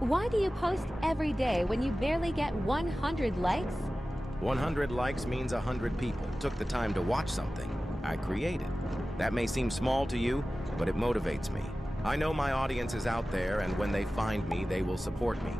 Why do you post every day when you barely get 100 likes? 100 likes means 100 people took the time to watch something I created. That may seem small to you, but it motivates me. I know my audience is out there, and when they find me, they will support me.